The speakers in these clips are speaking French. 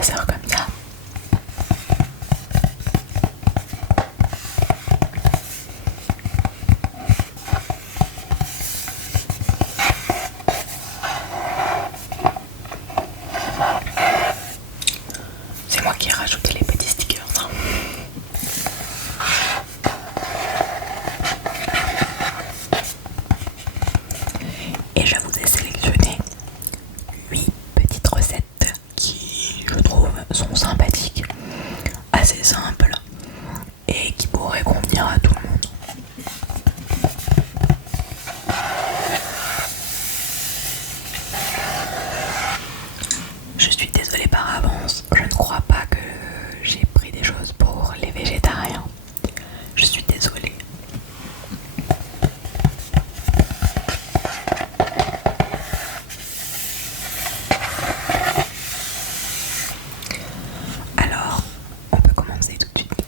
épaisseur comme ça. C'est moi qui ai rajouté les petits stickers. Et je vous ai sélectionné 8 petites recettes qui, je trouve, sont sympathiques, assez simples et qui pourraient convenir à tout le monde. Je suis désolée par avance, je ne crois pas que j'ai pris des choses pour les végétariens. Je suis désolée. Alors, on peut commencer tout de suite.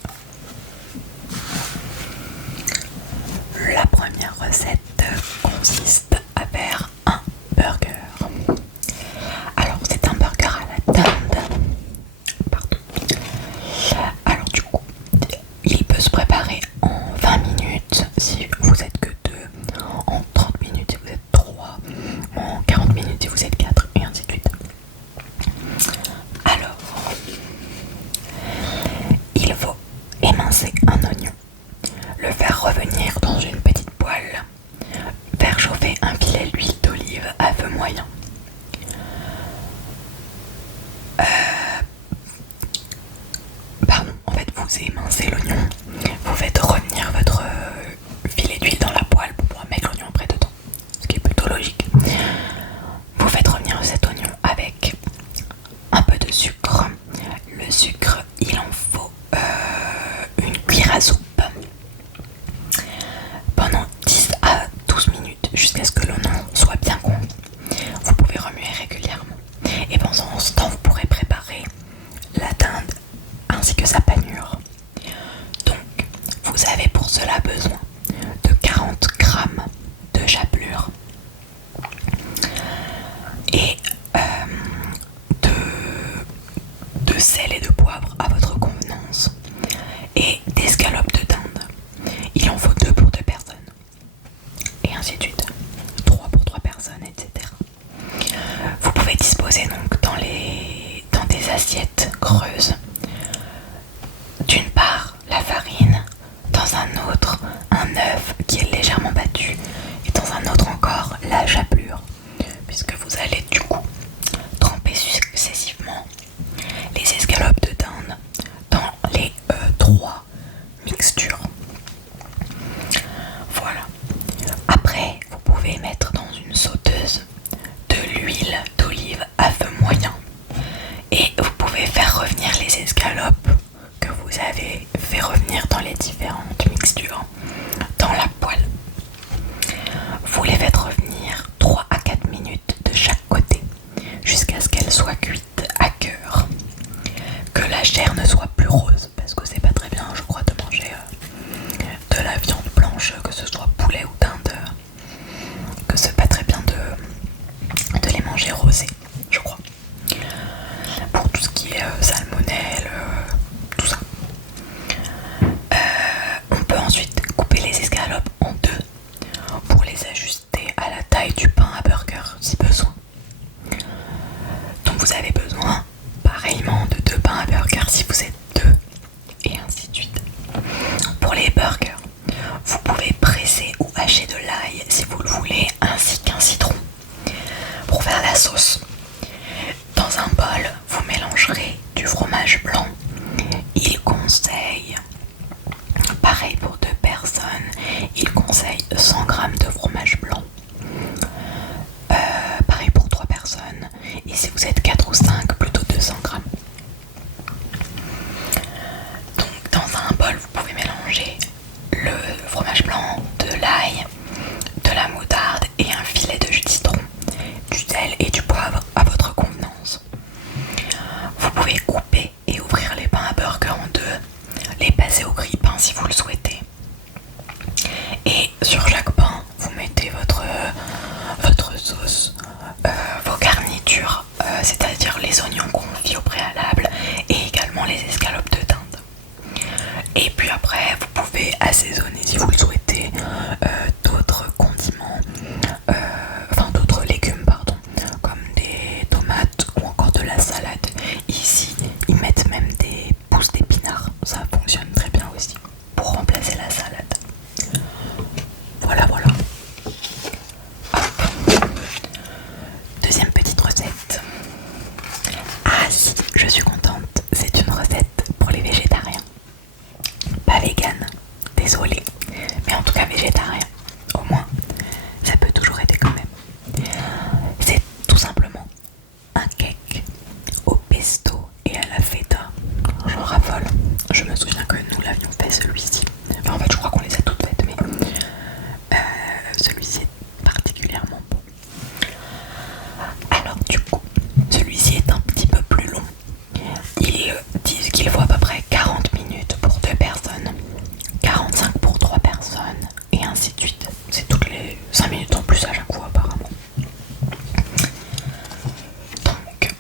La première recette consiste à faire un burger. Alors, c'est un burger à la dinde. Pardon. Alors, du coup, il peut se préparer en 20 minutes si vous êtes que 2, en 30 minutes si vous êtes 3, en 40 minutes si vous êtes 4, et ainsi de suite. Alors, il faut émincer un oignon, le faire revenir dans une petite poêle, faire chauffer un filet d'huile d'olive à feu moyen. Pardon, en fait vous émincez l'oignon, vous faites revenir votre filet d'huile dans la poêle pour pouvoir mettre l'oignon après dedans, ce qui est plutôt logique. Vous faites revenir cet oignon avec un peu de sucre. Le sucre, il en faut une cuillère à soupe pendant 10 à 12 minutes jusqu'à ce que l'oignon soit bien cuit. Vous pouvez remuer régulièrement et pendant ce temps vous pourrez préparer la dinde ainsi que sa panure. Donc vous avez pour cela besoin de 40 grammes de chapelure et de sel et de poivre à votre convenance et d'escalopes de dinde. Il en faut 2 pour 2 personnes et ainsi de suite, 3 pour 3 personnes, etc. Vous pouvez disposer donc dans des assiettes creuses d'une part la farine, dans un autre un œuf qui est légèrement battu et dans un autre encore la chapelure, puisque vous allez du coup tremper successivement les escalopes de dinde dans les 3 mixtures. Voilà. Après, vous pouvez mettre dans une sauteuse de l'huile d'olive à feu moyen et vous pouvez faire revenir les escalopes que vous avez fait revenir dans les différentes mixtures dans la poêle. Vous les faites revenir 3 à 4 minutes de chaque côté jusqu'à ce qu'elles soient cuites à cœur. Que la chair ne soit plus rose, parce que c'est pas très bien, je crois, de manger de la viande blanche, que ce soit poulet ou dinde, que c'est pas très bien de les manger rosés, je crois. Pour tout ce qui est salmonelle, tout ça. On peut ensuite couper les escalopes en 2 pour les ajuster à la taille du pain à burger si besoin. Donc vous avez besoin pareillement de 2 pains à burger si vous êtes 2 et ainsi de suite. Pour les burgers, vous pouvez presser ou hacher de l'ail si vous le voulez, ainsi qu'un citron pour faire la sauce. Dans un bol, vous mélangerez du fromage blanc. Il conseille, pareil pour 2 personnes, il conseille 100 g de fromage blanc. Pareil pour 3 personnes. Et si vous êtes 4 ou 5, plutôt 200 g. Donc dans un bol, vous pouvez mélanger le fromage blanc, de l'ail, de la moutarde et un filet de jus de citron, du sel et du poivre à votre convenance. Vous pouvez couper et ouvrir les pains à burger en 2, les passer au grille-pain si vous le souhaitez. Et sur chaque pain, vous mettez votre sauce, vos garnitures, c'est-à-dire les oignons confits au préalable je me souviens que nous l'avions fait celui-ci. Enfin, en fait, je crois qu'on les a toutes faites, mais celui-ci est particulièrement bon. Alors du coup, celui-ci est un petit peu plus long. Ils disent qu'il faut à peu près 40 minutes pour 2 personnes, 45 pour 3 personnes, et ainsi de suite. C'est toutes les 5 minutes en plus à chaque fois apparemment. Donc,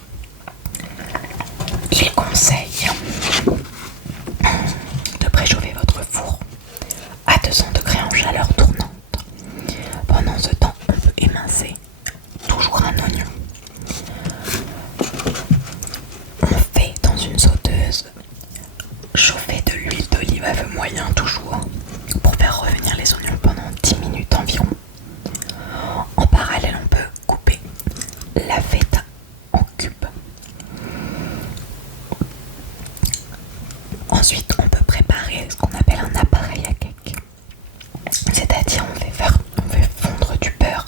il conseille de préchauffer votre four à 200 degrés en chaleur tournante. Pendant ce temps, on peut émincer toujours un oignon. On fait dans une sauteuse chauffer de l'huile d'olive à feu moyen toujours pour faire revenir les oignons pendant 10 minutes environ. En parallèle, on peut couper la feta en cubes. Ensuite, on peut préparer ce qu'on appelle un appareil à cake. C'est-à-dire on fait fondre du beurre.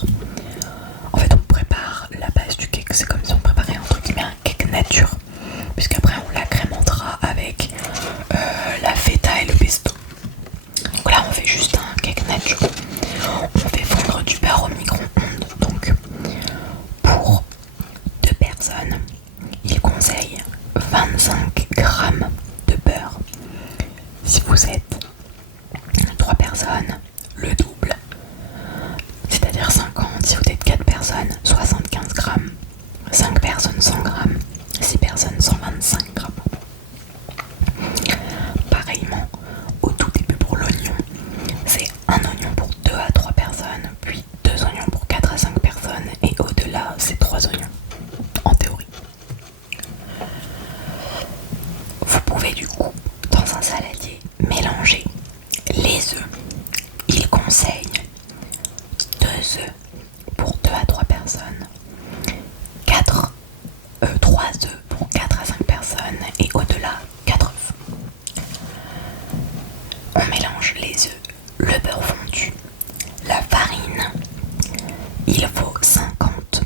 En fait, on prépare la base du cake. C'est comme si on préparait entre guillemets un cake nature, puisqu'après on l'agrémentera avec la feta et le pesto. Donc là, on fait juste un cake nature. On fait fondre du beurre au micro-ondes. Donc, pour 2 personnes, il conseille 25 grammes de beurre. Si vous êtes 3 personnes, le double, c'est-à-dire 50. Si vous êtes 4 personnes, 75 grammes. 5 personnes, 100 grammes. 6 personnes, 125 grammes. Pareillement, au tout début pour l'oignon, c'est un oignon pour 2 à 3 personnes, puis 2 oignons pour 4 à 5 personnes, et au-delà, c'est 3 oignons, en théorie. Vous pouvez du coup, dans un saladier, mélanger les œufs. Il conseille 2 œufs pour 2 à 3 personnes, 3 œufs pour 4 à 5 personnes, et au-delà, 4 œufs. On mélange les œufs, le beurre fondu, la farine. Il faut 50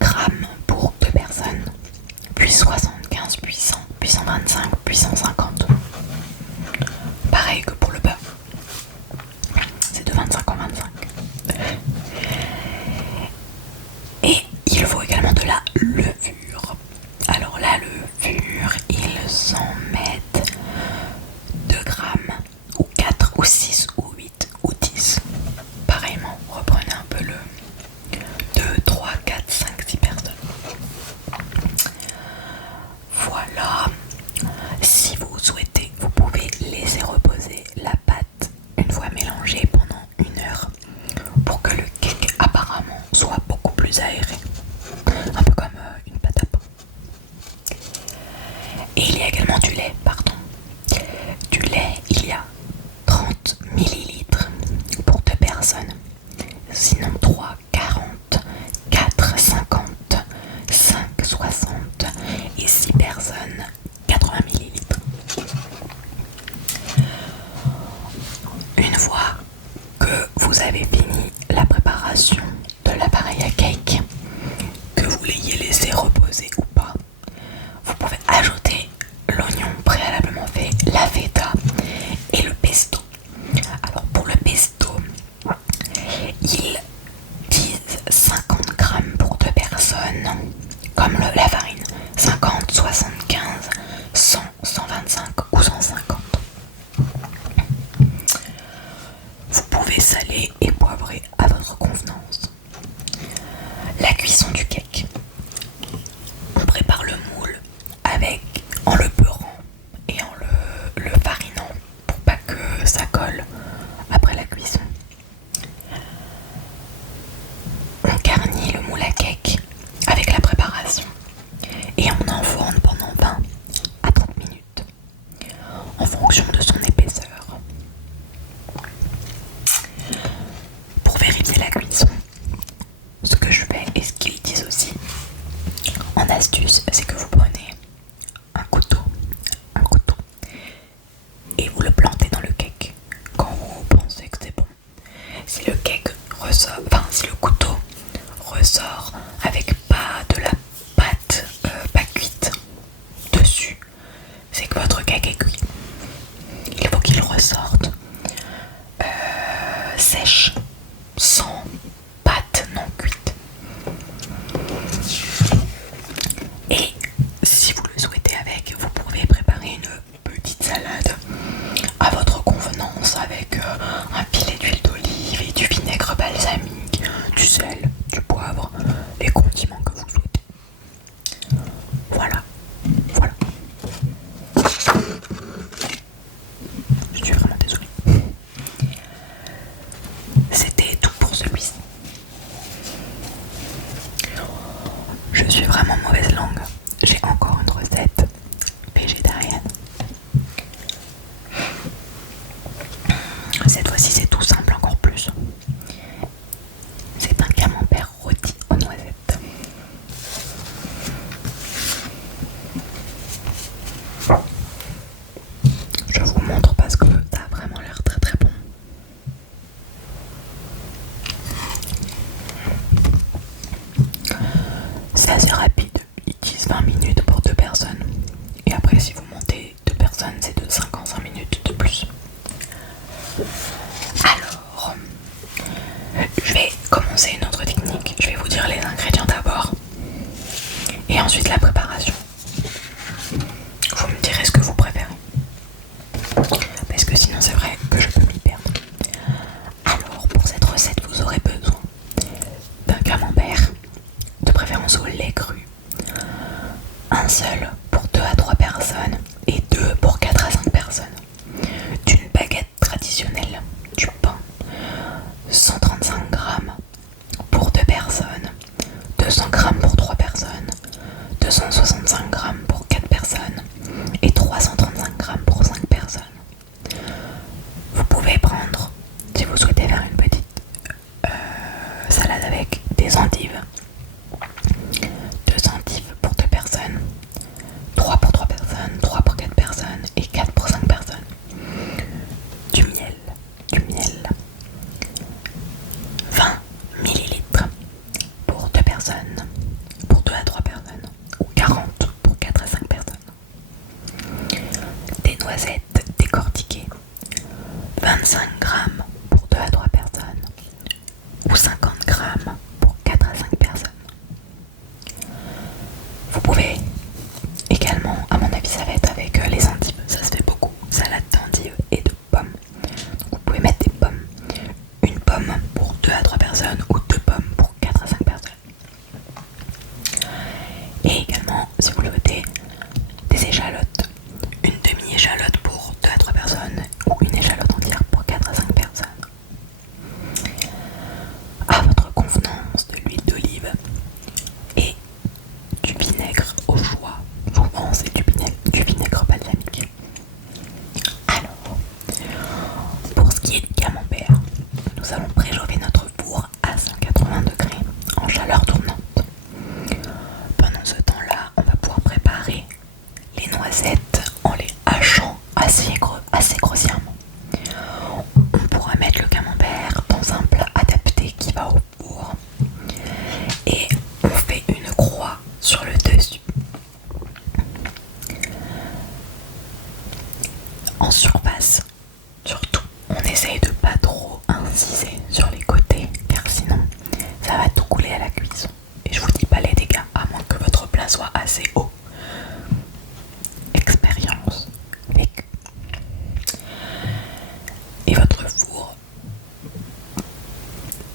grammes pour 2 personnes, puis 75, puis 100, puis 125, puis 150. Pareil que pour le beurre. C'est de 25 en 25. Et il faut également de la levure. Alors la levure, ils en mettent 2 grammes, ou 4, ou 6, ou 8, ou 10. Pareillement, reprenez un peu le 2, 3, 4, 5, 6 personnes. Voilà. Si vous souhaitez, vous pouvez laisser reposer la pâte une fois mélangée pendant 1 heure pour que le cake apparemment soit beaucoup plus aéré. Un peu comme une pâte à pain. Et il y a également du lait, pardon. Du lait, il y a 30 millilitres pour 2 personnes. Sinon 3, 40, 4, 50, 5, 60 et 6 personnes, 80 millilitres. Une fois que vous avez fini la préparation de l'appareil à cake, que vous l'ayez laissé reposer ou pas, vous pouvez ajouter l'oignon préalablement fait, la feta et le pesto. Alors pour le pesto, ils disent 50 grammes pour 2 personnes, comme la farine, 50, 75, 100, 125 ou 150. Vous pouvez saler et poivrer à votre convenance. La cuisson du cake. On prépare le moule en le beurrant et en le farinant pour pas que ça colle après la cuisson. On garnit le moule à cake avec la préparation et on enfourne pendant 20 à 30 minutes en fonction de son épaisseur. Pour vérifier la cuisson, ce que je fais et ce qu'ils disent aussi en astuce, c'est que vous prenez un couteau et vous le plantez dans le cake quand vous pensez que c'est bon. Si le cake ressort, si le couteau ressort avec pas de la pâte pas cuite dessus, c'est que votre cake est cuit. ressortent sèches, sans pâte non cuite. Et si vous le souhaitez avec, vous pouvez préparer une petite salade à votre convenance avec un filet d'huile d'olive et du vinaigre balsamique, du sel, du poivre, les condiments que vous souhaitez. Voilà. Je suis vraiment désolée. C'était tout pour celui-ci. Je suis vraiment mauvaise langue. J'ai encore une recette végétarienne. Cette fois-ci, c'est tout simple encore plus. C'est un camembert rôti aux noisettes. Je vous montre parce que ça a vraiment l'air très très bon. C'est assez rapide, ils disent 20 minutes pour 2 personnes. Et après, si vous montez 2 personnes, c'est de 55 minutes de plus. Alors, je vais commencer une autre technique. Je vais vous dire les ingrédients d'abord et ensuite la préparation. Vous me direz ce que vous préférez. Parce que sinon, c'est vrai que je peux m'y perdre. Alors, pour cette recette, vous aurez besoin d'un camembert, de préférence au lait cru, un seul pour 2 à 3 personnes et 2 pour 4 à 5 personnes, d'une baguette traditionnelle, du pain, 135 grammes pour 2 personnes, 200 grammes pour 3 personnes, 265 grammes pour 4 personnes et 335 grammes pour 5 personnes. Vous pouvez prendre, si vous souhaitez faire une petite salade avec des endives, 2 endives pour 2 personnes, 3 pour 3 personnes, 3 pour 4 personnes et 4 pour 5 personnes. Du miel, 20 millilitres pour 2 personnes, pour 2 à 3 personnes, ou 40 pour 4 à 5 personnes. Des noisettes décortiquées, 25 grammes pour 2 à 3 personnes, ou 50 grammes pour 4 à 5 personnes. Vous pouvez également, à mon avis, ça va être avec les endives, ça se fait beaucoup, salade d'endives et de pommes. Donc vous pouvez mettre des pommes, une pomme pour 2 à 3 personnes ou 2 pommes pour 4 à 5 personnes. Et également, si vous le souhaitez, des échalotes, une demi-échalote pour 2 à 3 personnes ou une échalote entière pour 4 à 5 personnes. À votre convenance, de l'huile d'olive et du vinaigre au choix. Souvent c'est du vinaigre balsamique. Alors, pour ce qui est du camembert, nous allons préchauffer notre four à 180 degrés en chaleur tournante. Pendant ce temps-là, on va pouvoir préparer les noisettes en les hachant assez grossièrement. On pourra mettre le camembert dans un plat adapté qui va au four et on fait une croix sur le dessus. En surface, surtout, on essaye de pas trop inciser sur les côtés car sinon ça va tout couler à la cuisson. Et je vous dis pas les dégâts à moins que votre plat soit assez haut. Expérience vécue. Et votre four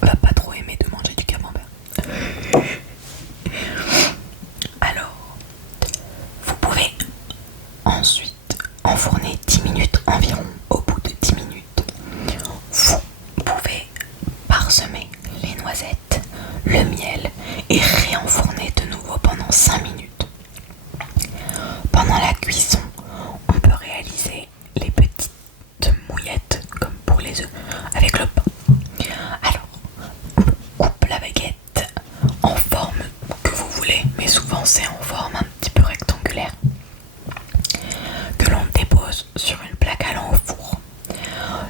va pas trop aimer de manger du camembert. Alors, vous pouvez ensuite enfourner 10 minutes environ. Au bout de 10 minutes, vous pouvez parsemer les noisettes, le miel et réenfourner de nouveau pendant 5 minutes. Pendant la cuisson, on peut réaliser les petites mouillettes comme pour les œufs avec le pain. Alors, on coupe la baguette en forme que vous voulez, mais souvent c'est en forme un petit peu rectangulaire, que l'on dépose sur une plaque allant au four.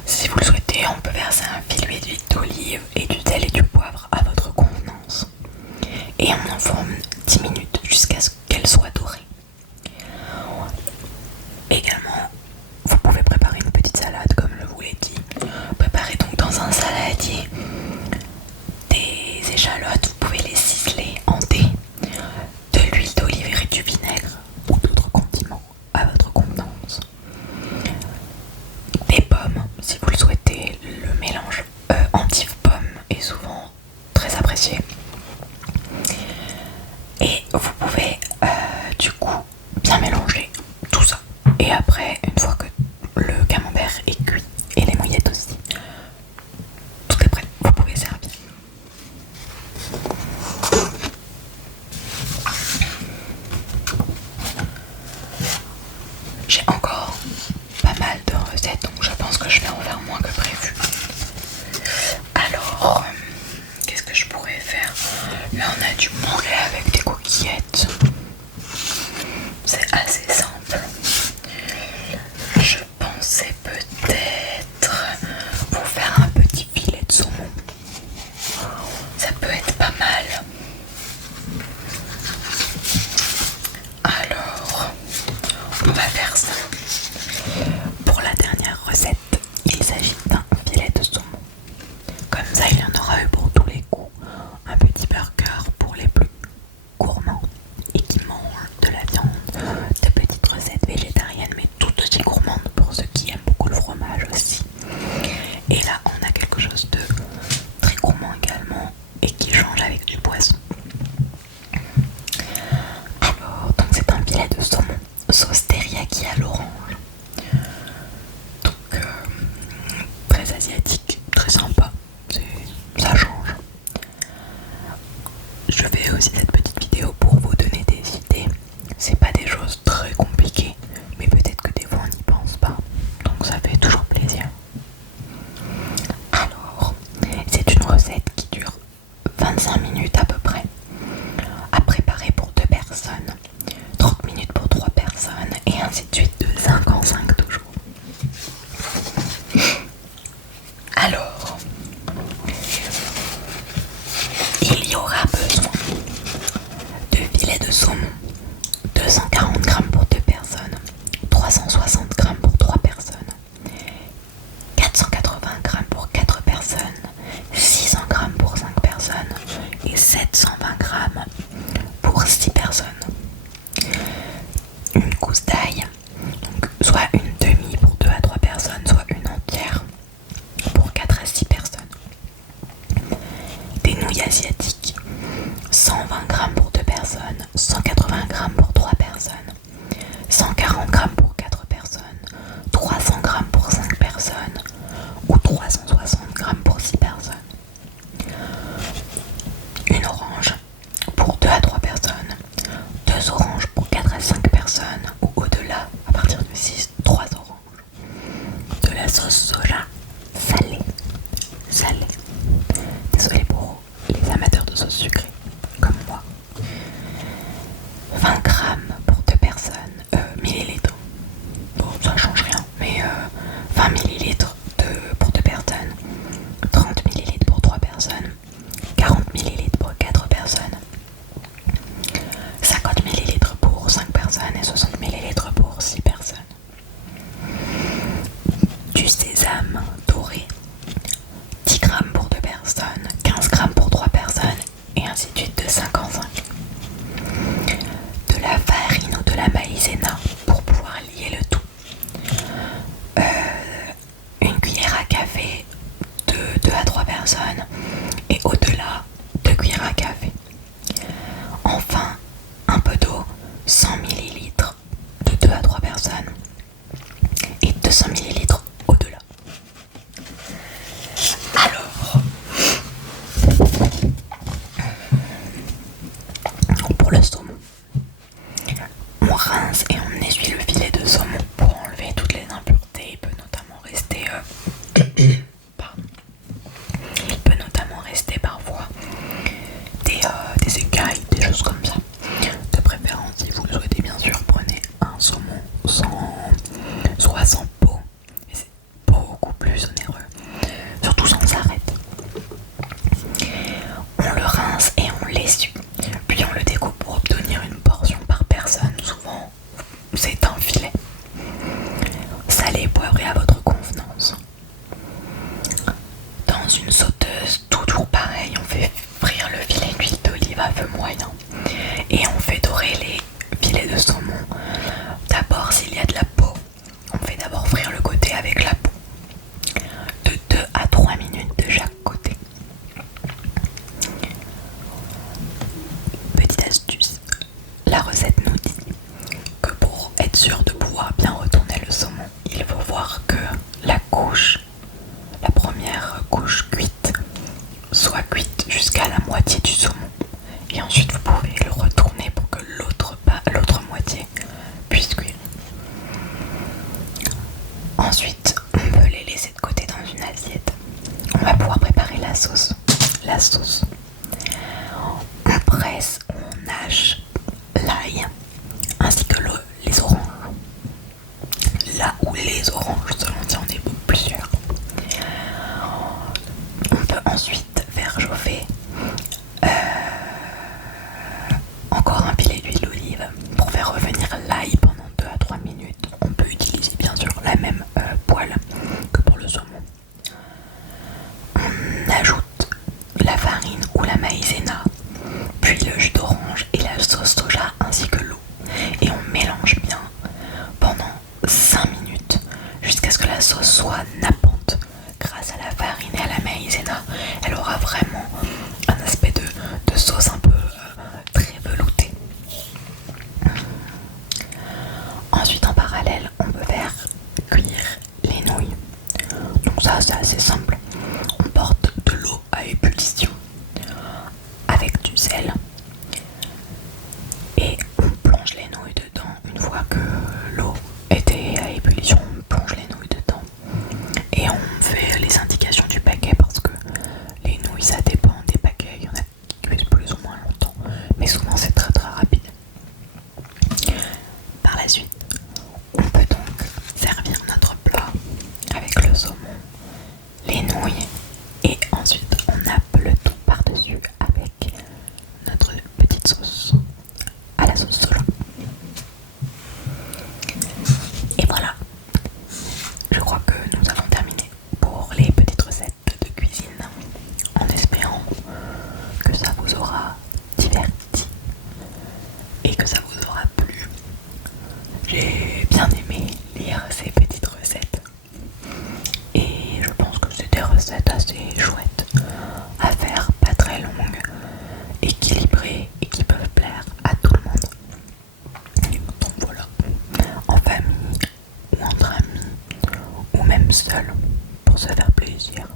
Si vous le souhaitez, on peut verser un filet d'huile d'olive et du sel et du poivre à votre convenance. Et on enfourne 10 minutes jusqu'à ce qu'elle soit dorée. faire ça. Pour la dernière recette, il s'agit d'un filet de saumon. Comme ça, il y en aura eu pour tous les coups. Un petit burger pour les plus gourmands et qui mangent de la viande. De petites recettes végétariennes, mais tout aussi gourmandes pour ceux qui aiment beaucoup le fromage aussi. Et là, on a quelque chose de très gourmand également et qui change avec du poisson. Alors, donc c'est un filet de saumon sauce teriyaki à l'orange. Donc, très asiatique, très sympa. Ça change. Je fais aussi cette petite vidéo pour vous donner des idées. C'est pas des choses très compliquées, mais peut-être que des fois on n'y pense pas. Donc ça fait toujours plaisir. Alors, c'est une recette qui dure 25 minutes à peu près à préparer pour 2 personnes, 30 minutes pour 3 personnes et ainsi de suite de 5 en 5 toujours. Alors, il y aura besoin de filets de saumon, 240 g pour 2 personnes, 360 g pour 3 personnes, 480 g pour 4 personnes, 600 g pour 5 personnes et 720 g pour 6 personnes. Une gousse d'ail, donc soit une demi pour 2 à 3 personnes, soit une entière pour 4 à 6 personnes. Des nouilles asiatiques, 120 g pour 2 personnes, 180 g pour 3 personnes, 140 g pour 4 personnes, 300 g pour 5 personnes ou 360 g pour 6 personnes. Une orange pour 2 à 3 personnes, 2 oranges pour 4 à 5 personnes ou au-delà, à partir de 6, 3 oranges. De la sauce soja salée. Désolée pour les amateurs de sauce sucrée, comme moi. 20 g pour 2 personnes, millilitres. Bon, ça change rien, mais 20 millilitres pour 2 personnes, 30 millilitres pour 3 personnes, 40 millilitres pour 4 personnes, 50 millilitres pour 5 personnes et 60 millilitres pour 6 personnes. Du sésame doré, 10 g pour 2 personnes, 15 g pour 3 personnes et ainsi de suite de 5 en 5. De la farine ou de la maïzena pour pouvoir lier le tout. Une cuillère à café de 2 à 3 personnes et au-delà 2 cuillères à café. Enfin, un peu d'eau, 100 millilitres de 2 à 3 personnes et 200 millilitres au-delà. Alors, pour le saumon, on rince et on essuie le filet de saumon pour enlever toutes les impuretés. Il peut notamment rester il peut notamment rester parfois des écailles, des choses comme ça. De préférence, si vous le souhaitez bien sûr, prenez un saumon soit sans peau, et c'est beaucoup plus onéreux, surtout sans arête. On le rince et on l'essuie, puis on le découpe pour obtenir une portion par personne. Souvent c'est un filet, salé, poivré à votre convenance. Dans une sauteuse, toujours pareil, on fait frire le filet d'huile d'olive à feu moyen et on fait dorer les filets de saumon. D'abord, s'il y a de la peau, on fait d'abord frire le côté avec la peau, de 2 à 3 minutes de chaque côté. Petite astuce, la recette nous dit que pour être sûr de pouvoir bien retourner le saumon, il faut voir que la première couche cuite soit cuite jusqu'à la moitié du saumon. Et ensuite vous pouvez le retourner pour que l'autre moitié puisse cuire. Ensuite, on peut les laisser de côté dans une assiette. On va pouvoir préparer la sauce. On presse, on hache l'ail ainsi que les oranges. Là où les oranges, selon si on est plusieurs. On peut ensuite faire chauffer encore un filet d'huile d'olive pour faire revenir l'ail pendant 2 à 3 minutes. sauce soit nappante. Grâce à la farine et à la maïzena, elle aura vraiment un aspect de sauce un peu très velouté. Ensuite, en parallèle, on peut faire cuire les nouilles. Donc ça, c'est assez simple. On porte de l'eau à ébullition avec du sel et on plonge les nouilles dedans. Une fois que l'eau était à ébullition, on plonge les nouilles dedans et on fait les indications du paquet parce que les nouilles, ça dépend des paquets. Il y en a qui cuisent plus ou moins longtemps, mais souvent c'est très très rapide. Par la suite, on peut donc servir notre plat avec le saumon, les nouilles et ensuite on nappe le tout par-dessus avec notre petite sauce à la sauce soja. Et voilà, je crois que nous avons terminé pour les petites recettes de cuisine en espérant que ça vous aura diverti et que ça vous aura plu. J'ai bien aimé lire ces petites recettes et je pense que c'est des recettes assez chouettes à faire, pas très longues, équilibrées et qui peuvent plaire à tout le monde. Donc voilà, en famille ou entre amis ou même seul pour se faire plaisir.